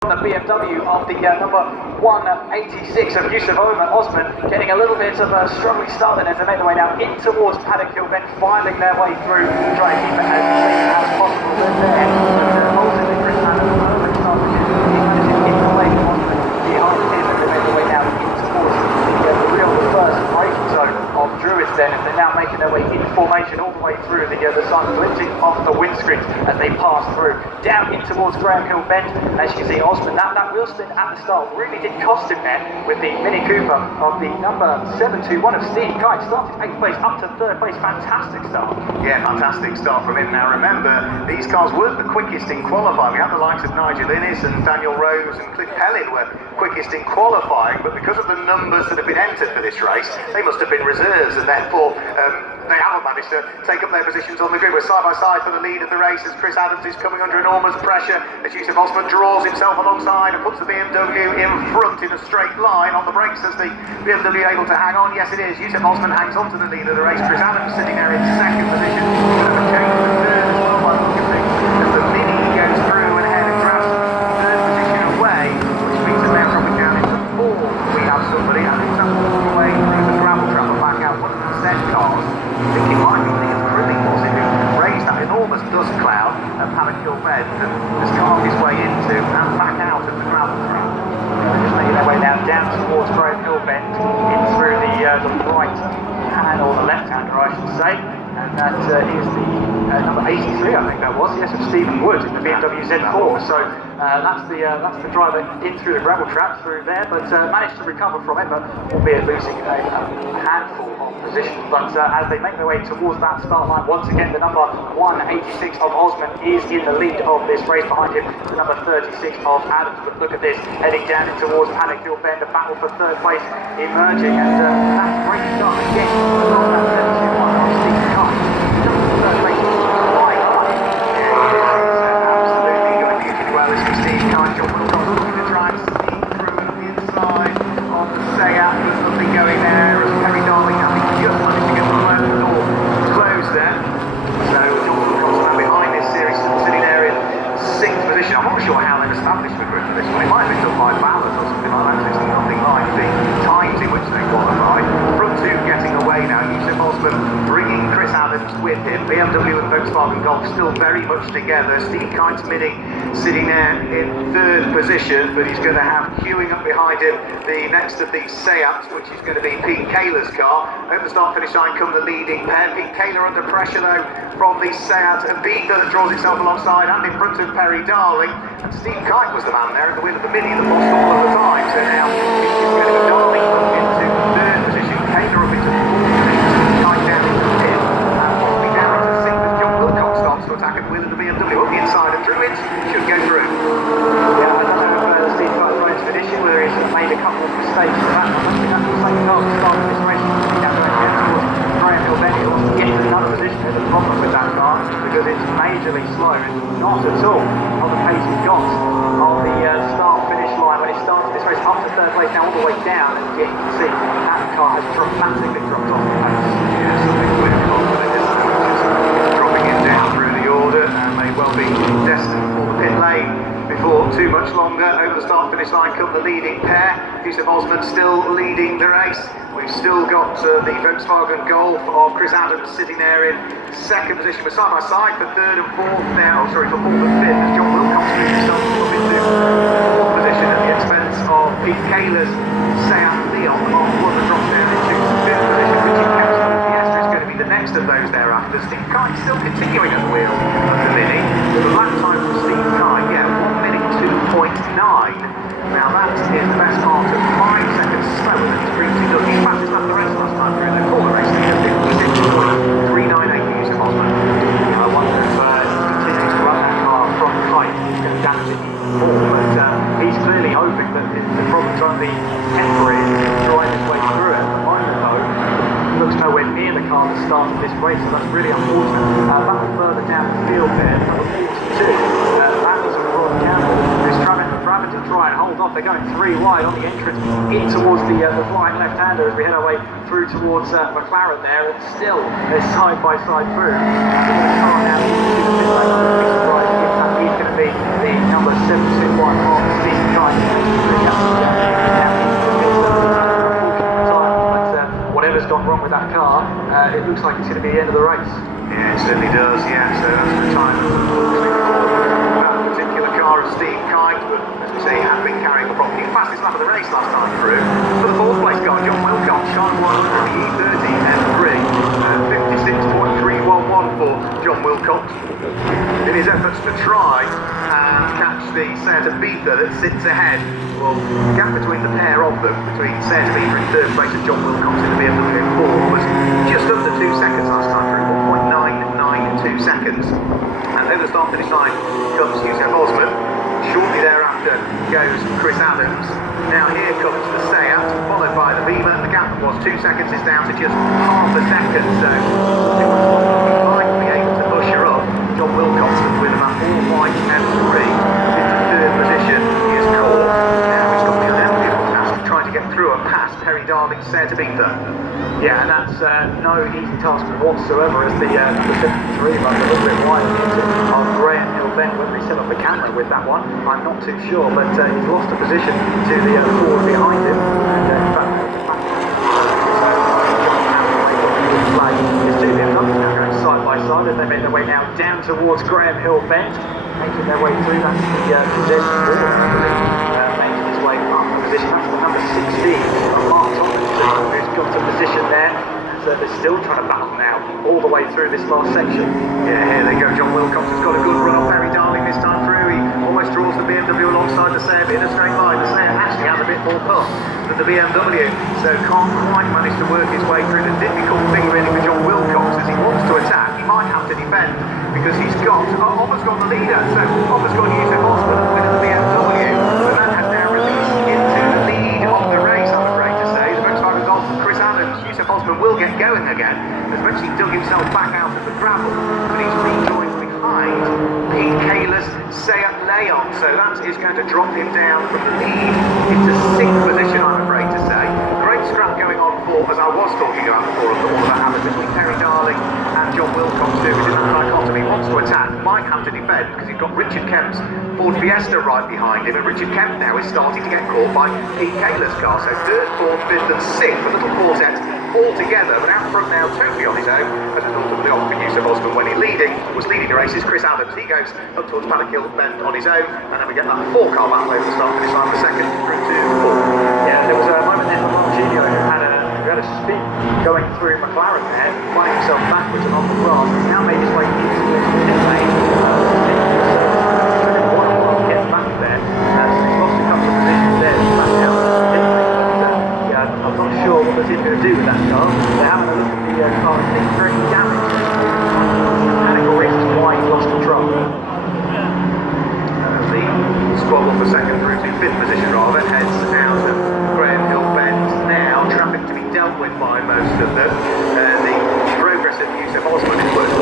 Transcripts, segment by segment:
The BMW of the number 186 of Yusuf Osman getting a little bit of a struggling start then as they make their way now in towards Paddock Hill, then filing their way through, trying to keep it as safe as possible. They're there, but ultimately Chris Mann at the moment starts to he manages to get away from Osman behind him as they make their way now in towards the first braking zone of Druids then, as they're now making their way in formation all the way through the sun glinting off the windscreens as they pass through down in towards Graham Hill Bend. As you can see, Osman, that wheel spin at the start really did cost him there with the Mini Cooper of the number 721 of Steve Kite. Started 8th place up to 3rd place. Fantastic start. Yeah, fantastic start from him. Now remember, these cars weren't the quickest in qualifying. We had the likes of Nigel Innes and Daniel Rose and Cliff Pellin were quickest in qualifying, but because of the numbers that have been entered for this race, they must have been reserves, and therefore they haven't managed to take up their positions on the grid. We're side by side for the lead of the race as Chris Adams is coming under enormous pressure as Yusuf Osman draws himself alongside and puts the BMW in front in a straight line on the brakes. As the BMW able to hang on? Yes, it is. Yusuf Osman hangs on to the lead of the race. Chris Adams sitting there in 2nd position. Bit of a change to 3rd as well by the look of things as the Mini goes through and ahead and grabs 3rd position away, which means that they're dropping down into 4th. We have somebody, I think that's all the way through the gravel trap and back out 100% cars. I think it might be Liam Grilling, was it, who raised that enormous dust cloud at Paddock Hill Bend and has carved his way into and back out of the gravel trap. They're just making their way now down towards Graham Hill Bend in through the right hand, or the left hander I should say, and that is the number 83 I think that was, yes, of Stephen Wood in the BMW Z4. So that's the driver in through the gravel trap through there, but managed to recover from it, but albeit losing a handful of positions. But as they make their way towards that start line, once again the number 186 of Osman is in the lead of this race. Behind him the number 36 of Adams. But look at this, heading down in towards Paddock Hill Bend, a battle for 3rd place emerging, and that great start again on that 71 of Steve Kite. Third place quite high. Absolutely going to continue well as we see Kite. John Wilcox looking to try and sneak through on the inside of the Seat. There's nothing going there as Perry Darling, I think, just managed to get the door closed there. So John Wilcox now behind this series, sitting there in 6th position. I'm not sure how they've established the group for this one. It might have been done by ballot or something like that. There's nothing like the times in which they qualify. Front two getting away now. Yusuf Osman bringing Chris Adams with him. BMW and Volkswagen Golf still very much together. Steve Kite's Mini sitting there in 3rd position, but he's going to have queuing up behind him the next of these Seats, which is going to be Pete Kaler's car. Over the start-finish line come the leading pair. Pete Kaler under pressure though from the Seat, and Beaker that draws itself alongside and in front of Perry Darling. And Steve Kite was the man there at the wheel of the Mini that lost all of the time. So now it's going to be Darling up into 3rd position, Kaler up into 4th position, Steve Kite down into 5th, and possibly down into 6th as John Wilcox starts to attack at the wheel of the BMW. Up the inside and Druids should go through. Yeah, I don't know if Steve Kite's right to finish, whether he's made a couple of mistakes for that. I don't think that's the same car at the start of this race. Now going down towards Graham Hill Bend, he wants to get into another position. There's a problem with that car because it's majorly slow and not at all on the pace he got on the start-finish line when he started this race up to 3rd place, now all the way down, and yet you can see that car has dramatically dropped off the pace. Yeah, something clear from just dropping it down through the order, and may well be destined for the pit lane before too much longer. Over the start-finish line come the leading pair. Yusuf Osman still leading the race. We've still got the Volkswagen Golf of Chris Adams sitting there in 2nd position. We're side by side for 3rd and 4th now. For 4th and 5th as John Wilcox moves himself up into 4th position at the expense of Pete Kaler's Seat Leon. One that drops down into 5th position. Richie Kempsman's Fiesta is going to be the next of those thereafter. Steve Kite still continuing at the wheel of the Mini. The lap time from Steve Kite, 1 minute 2.9. Now that is the best part of 5 seconds slower than his previously done. He fastest lap the rest last time through the corner race. He has 56.398 for Yusuf Osman. I wonder if he continues to run that car from Kite, he's going to damage it even more. But he's clearly hoping that the problem's only temporary and he can drive his way through it. At the moment though, he looks nowhere near the car that started this race, so that's really unfortunate. Battle further down the field there, number 42. That is Ron Campbell, who's try and hold off. They're going 3 wide on the entrance in towards the flying left-hander as we head our way through towards McLaren there, and still they're side by side through. We're going to calm now into the pit lane. I wouldn't be surprised if that is going to be the number 721 on Steve Kite. Whatever's gone wrong with that car, it looks like it's going to be the end of the race. Yeah, it certainly does, yeah. So that's the time for that particular car of Steve Kite, but as we say, he had been carrying the property fastest lap of the race last time through. For the fourth place car, John Wilcox, shine one for the E30 M3, 56.311 for John Wilcox. In his efforts to try and catch the Seat Ibiza that sits ahead, well, the gap between the pair of them, between Seat Ibiza in third place and John Wilcox in the BMW 4, was just under 2 seconds last time through, 1.992 seconds. And over the start finish line comes Yusuf Osman. Shortly thereafter goes Chris Adams. Now here comes the Seat, followed by the Beamer. The gap was 2 seconds, is down to just half a second. So it was finally able to usher up John Wilcox with that all-white M3 into third position. He is caught. Now he's got the inevitable task of trying to get through and past Perry Darling's Seat Ibiza. Yeah, and that's no easy task whatsoever as the number 73 runs a little bit wide into Graham Hill Bend. Whether he set up the camera with that one, I'm not too sure, but he's lost a position to the forward behind him. And in fact, his two BMWs now going side by side as they make their way now down towards Graham Hill Bend, making their way through. That's the congestion board, making his way up the position. That's the number 16 of Mark Thomas, who's got a position there. So they're still trying to battle now all the way through this last section. Yeah, here they go. John Wilcox has got a good run on Perry Darling this time through. He almost draws the BMW alongside the Seat in a straight line. The Seat actually has a bit more puff than the BMW, so can't quite manage to work his way through. The difficult thing really for John Wilcox is he wants to attack. He might have to defend because he's got Omma's got the leader. So Omma's got Yusuf Osman with the BMW. So that has now released into the lead of the race, I'm afraid to say. The Volkswagen Golf from Chris Adams. Yusuf Osman will get going again. Has eventually dug himself back out of the gravel, but he's rejoined behind Pete Kaler's Seat Leon. So that is going to drop him down from the lead into 6th position, I'm afraid to say. Great scrap going on for, as I was talking about before, all of that happened between Perry Darling and John Wilcox, who is in that dichotomy. Wants to attack, might have to defend, because he's got Richard Kemp's Ford Fiesta right behind him, and Richard Kemp now is starting to get caught by Pete Kaler's car. So 3rd, 4th, 5th and 6th, a little quartet all together, but out front now totally on his own as a result of the off for Yusuf Osman when he was leading the races. Chris Adams, he goes up towards Paddock Hill Bend on his own, and then we get that 4-car battle over the start finish line, the 2nd through to 4th. Yeah, there was a moment there for Marginio who had a spin going through McLaren there, flying himself backwards and on the grass. He's now made his way into the pit lane. Gets back there, so he's lost a couple of positions there. He's back out of the pit lane. I'm not sure what the team's going to do with that car. They're having a look at the car and it's very damaged. Mechanical reasons why he's lost control. The squabble for 2nd through to 5th position rather heads out of Graham Hill Bend now. Traffic to be dealt with by most of them. The progress of Yusuf Osman is worth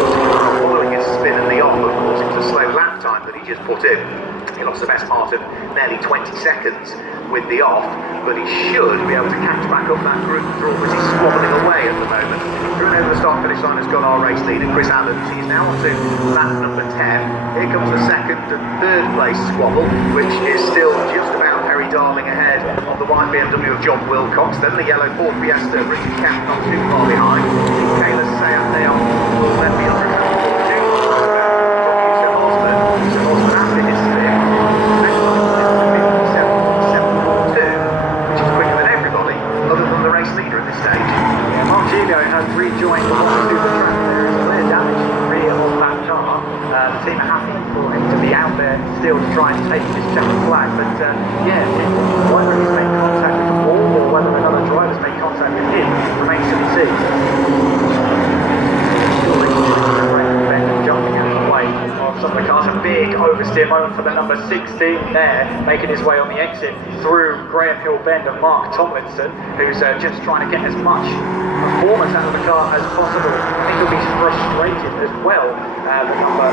following his spin and the off. Of course, it was a slow lap time that he just put in. He lost the best part of nearly 20 seconds with the off, but he should be able to catch back up that group draw as he's squabbling away at the moment. Through and over the start finish line has got our race leader, Chris Adams. He's now on to lap number 10. Here comes the 2nd and 3rd place squabble, which is still just about Perry Darling ahead of the white BMW of John Wilcox. Then the yellow Ford Fiesta, Richard Kemp not too far behind. Kaler's Seat Leon will then be under attack for 2 miles from Yusuf Osman. Yusuf Osman after his spin. Next one is 57.2, which is quicker than everybody other than the race leader at this stage. Yeah, Marginio has rejoined onto the track. There is clear damage to the rear of that car. The team are happy for him to be out there still to try and take this checkered flag, but whether he's made contact with the wall or whether another driver's made contact with him remains to be seen. Jumping out of the way of some of the cars, a big over oversteer moment for the number 16 there, making his way on the exit through Graham Hill Bend and Mark Tomlinson, who's just trying to get as much performance out of the car as possible. I think he'll be frustrated as well, the number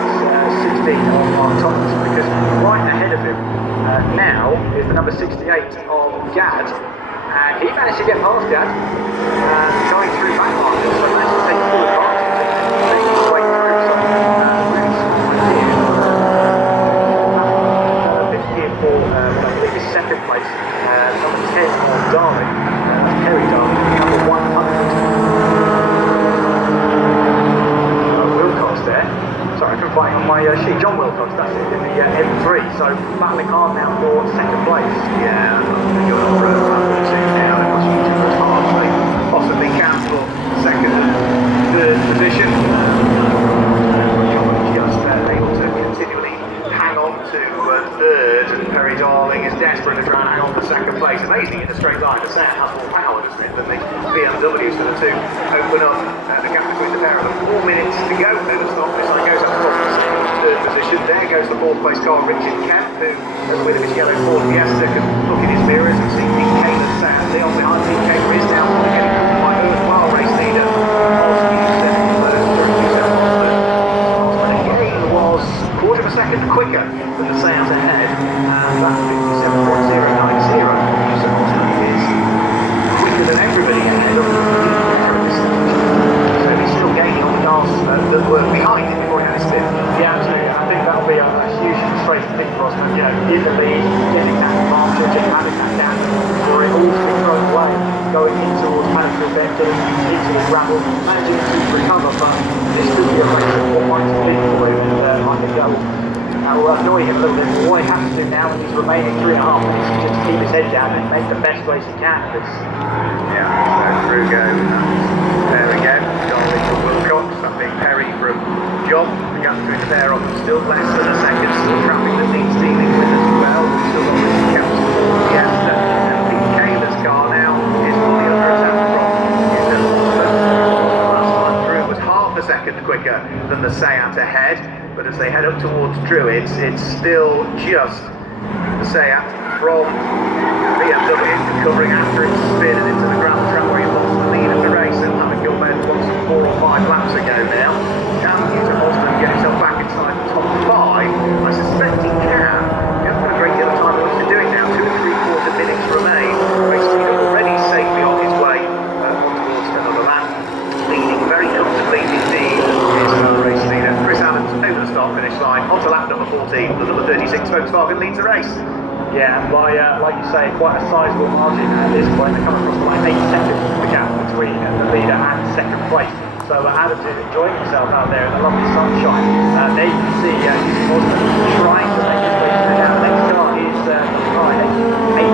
16 of Mark Tomlinson, because right ahead of him now is the number 68 of Gad, and he managed to get past Gad, going through back markers, so managed to take full advantage and make his way through. So really smart idea. Bit here for I believe his second place, number 10 of Darling, Terry Darling, number 100. Wilcox there. Sorry, I couldn't find it on my sheet. John Wilcox, that's it, in the M3. So battling hard now for second place. Yeah, you're not for now. It was hardly possibly cancel second and third position. Just able to continually hang on to third, and Perry Darling is desperate to try and hang on to second place. Amazing in a straight line. The Seat has more power, doesn't it, than the BMW, so the two open up the gap between the pair of them. 4 minutes to go. Then the stop. This line goes up to third position. There goes the fourth place car, Richard Kemp, who, as with his yellow Ford Fiesta, can look in his mirrors and see Pete Kaler's Seat Leon behind. Pete Kaler is now getting caught by Earthwhile race leader was a quarter of a second quicker than the Seat ahead, and that's 57.090. So is quicker than everybody ahead of so he's still gaining on the cars that were behind him before he had his spin. Yeah, absolutely. I think that'll be a huge frustrating thing for us. You know, in the lead, getting that advantage and having that gap, for it all to be thrown away, going in towards Palantir Bend, getting into the gravel, managing to recover, but this could be a race of what might be for him, and I think that will annoy him a little bit. What he has to do now in these remaining 3.5 minutes is just keep his head down and make the best race he can. Yeah, so through goes. There we go. Darling from Wilcox. I think Perry from John. The gap between the pair of them still less than a second. Still traffic that needs dealing with as well. We've still got Richard Kemp's Fiesta. And Pete Kaler's car now is fully under attack from his last time through was half a second quicker than the Seat ahead. But as they head up towards Druids, it's still just the Seat from BMW covering after its spin and into the gravel trap where he lost the lead of the race. And having Gilbert lost 4 or 5 laps ago now. Can Newton Austin get himself back inside the top 5? I suspect he can. He hasn't got a great deal of time to do it now. 2 3/4 minutes remain. Race leader already safely on his way on towards another lap. Leading very comfortably indeed is the race leader. Chris Allen's over the start finish line. Onto lap number 14. The number 36 Volkswagen leads the race. Yeah, and by, like you say, quite a sizable margin at this point. They come across the line 8 seconds, the gap between the leader and second place. So Adams is enjoying himself out there in the lovely sunshine. There you can see Newton Austin trying to make his way through now. Next car is Friday, 18.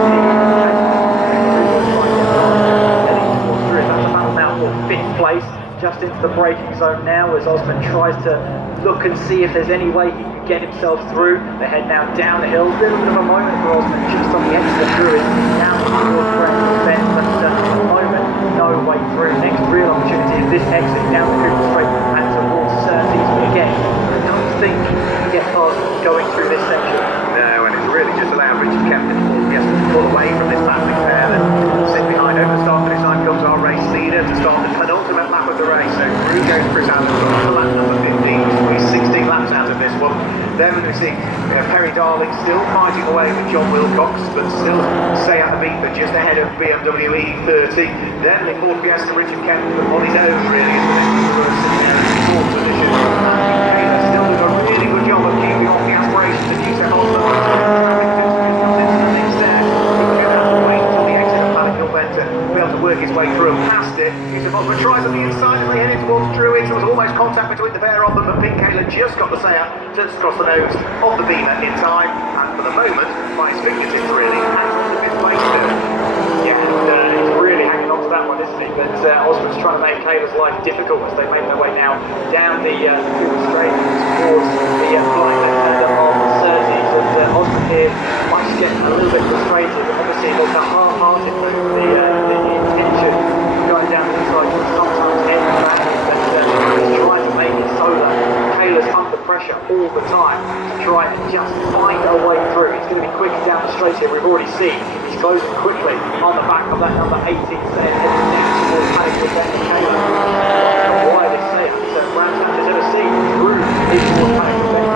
Heading towards through. That's a battle now for 5th place. Just into the braking zone now as Osman tries to look and see if there's any way he can get himself through. They head now down the hill. A little bit of a moment for Osman just on the exit through it. Down towards Graham Bend, but at the moment, no way through. Next real opportunity is this exit down the Cooper Straight and towards Surtees. But again, I don't think he can get past going through this section. No, and it's really just allowed Richard Kemp and Ford Fiesta to pull away from this battling pair and sit behind. Over the start finish line comes our race leader to start the penultimate lap of the race. So through goes Chris Allen on lap number 15. He's 16 laps out of this one. Then we see Perry Darling still fighting away with John Wilcox, but still Seat Ibiza just ahead of BMW E30. Then the Ford Fiesta Richard Kemp on his own really is the next person there in the 4th position. Taylor still does a really good job of keeping off the aspirations of Newton Austin. To be able to work his way through and past it. Newton Austin tries on the inside as they head in towards Druids. There was almost contact between the pair of them, but Pete Kaler just got the Seat just across the nose of the Beamer in time, and for the moment, by his fingertips really, hangs on to his place still. Yeah, and he's really hanging on to that one, isn't he? But Osman's trying to make Kaler's life difficult as they make their way now down the Cooper Straight towards the flying left-hander of Surtees. And Osman here might just get a little bit frustrated. Obviously, there's a half-hearted move, the intention going down the inside, sometimes in the back, but he's trying to make it so that Kaler's under pressure pressure all the time to try and just find a way through. It's going to be quick down the straight here. We've already seen he's closing quickly on the back of that number 18, heading next towards Panic with Ben Taylor. The widest sail that Brands Hatch has ever seen through is towards Panic with Ben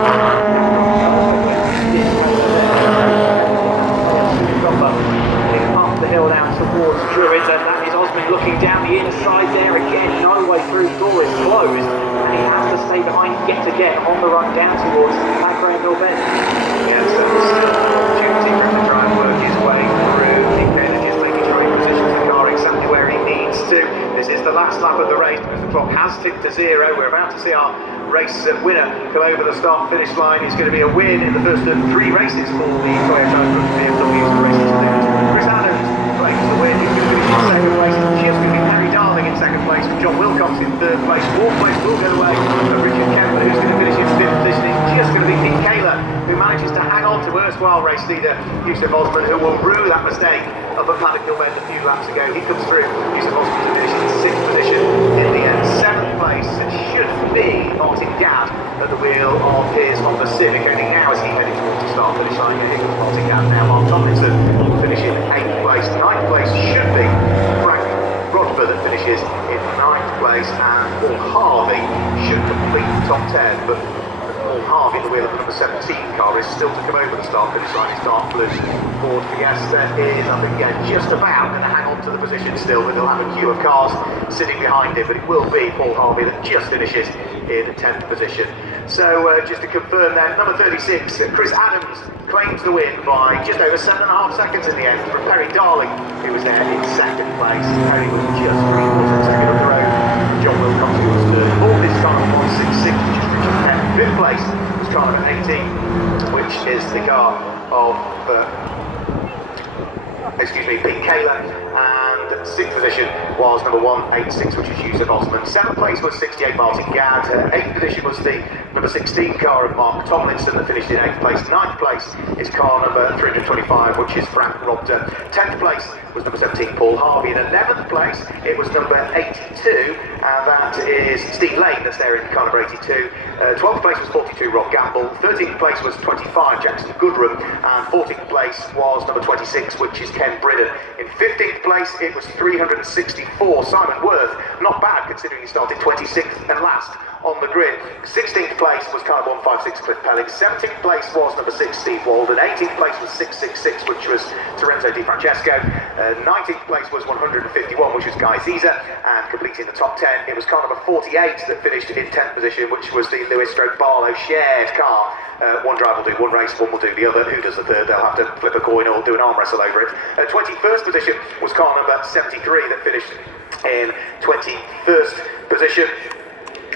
up the hill down towards Druid, and that is Osmond looking down the inside there again. No way through, door is closed, and he has to stay behind yet again on the run down towards that Granville bend. Yes, so there's still an opportunity for him to try and work his way through. Nick Kennedy is making sure he positions the car exactly where he needs to. This is the last lap of the race because the clock has ticked to 0. We're about to see our race winner come over the start-finish line. It's going to be a win in the first of 3 races for the Toyota BMW's racing team. Chris Adams claims the win. He's going to finish in second place. Just going to be Harry Darling in second place. John Wilcox in third place. Fourth place will go away for Richard Kemper, who's going to finish in fifth position. It's just going to be Pete Kaler who manages to hang on to erstwhile race leader Yusuf Osman, who will rue that mistake up at Paddock Hill Bend a few laps ago. He comes through. Yusuf Osman to finish in sixth position in the end. Seventh place should be Martin Gadd at the wheel of his Honda Civic. Only now is he heading towards the start finish line. Here comes Martin Gadd now. Mark Tomlinson will finish in 8th place. 9th place should be Frank Rodford that finishes in 9th place, and Paul Harvey should complete the top 10, but Paul Harvey, the wheel of the number 17 car, is still to come over the start finish line. His dark blue Ford Fiesta is, I think, just about going to hang on to the position still, but he'll have a queue of cars sitting behind him, but it will be Paul Harvey that just finishes in 10th position. So just to confirm then, number 36, Chris Adams claims the win by just over 7.5 seconds in the end from Perry Darling, who was there in second place. Perry was just 3/4 second up the road. John Wilcox, who was third. Fourth is car number 166, just reaching 10th. Fifth place was car number 18, which is the car of Pete Kaler, and sixth position was number 186, which was Yusuf Osman. Seventh place was 68 Martin Gadd. Eighth position was the number 16 car of Mark Tomlinson that finished in 8th place. Ninth place is car number 325, which is Frank Robder. 10th place was number 17 Paul Harvey. In 11th place it was number 82, and that is Steve Lane that's there in car number 82. 12th place was 42 Rob Gamble. 13th place was 25 Jackson Goodrum, and 14th place was number 26, which is Ken Bridden. In 15th place it was 364 Simon Worth. Not bad considering he started 26th and last on the grid. 16th place was car 156 Cliff Pelling. 17th place was number 6 Steve Walden. 18th place was 666, which was Terenzo Di Francesco. 19th place was 151, which was Guy Ziza, and completing the top 10 it was car number 48 that finished in 10th position, which was the Lewis Stroke Barlow shared car. One driver will do one race, one will do the other. Who does the third? They'll have to flip a coin or do an arm wrestle over it. 21st position was car number 73 that finished in 21st position.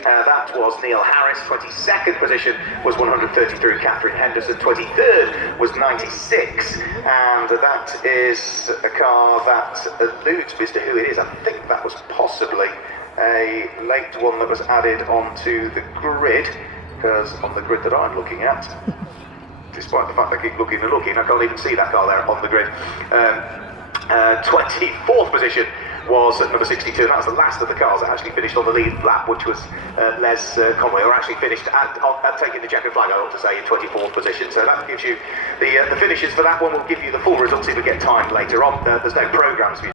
That was Neil Harris. 22nd position was 133 Catherine Henderson. 23rd was 96, and that is a car that alludes as to who it is. I think that was possibly a late one that was added onto the grid, because on the grid that I'm looking at, despite the fact I keep looking and looking, I can't even see that car there on the grid. 24th position was at number 62, and that was the last of the cars that actually finished on the lead lap, which was Les Conway, or actually finished at taking the checkered flag, I ought to say, in 24th position. So that gives you the finishes for that one. We'll give you the full results if we get time later on. There's no programmes for you.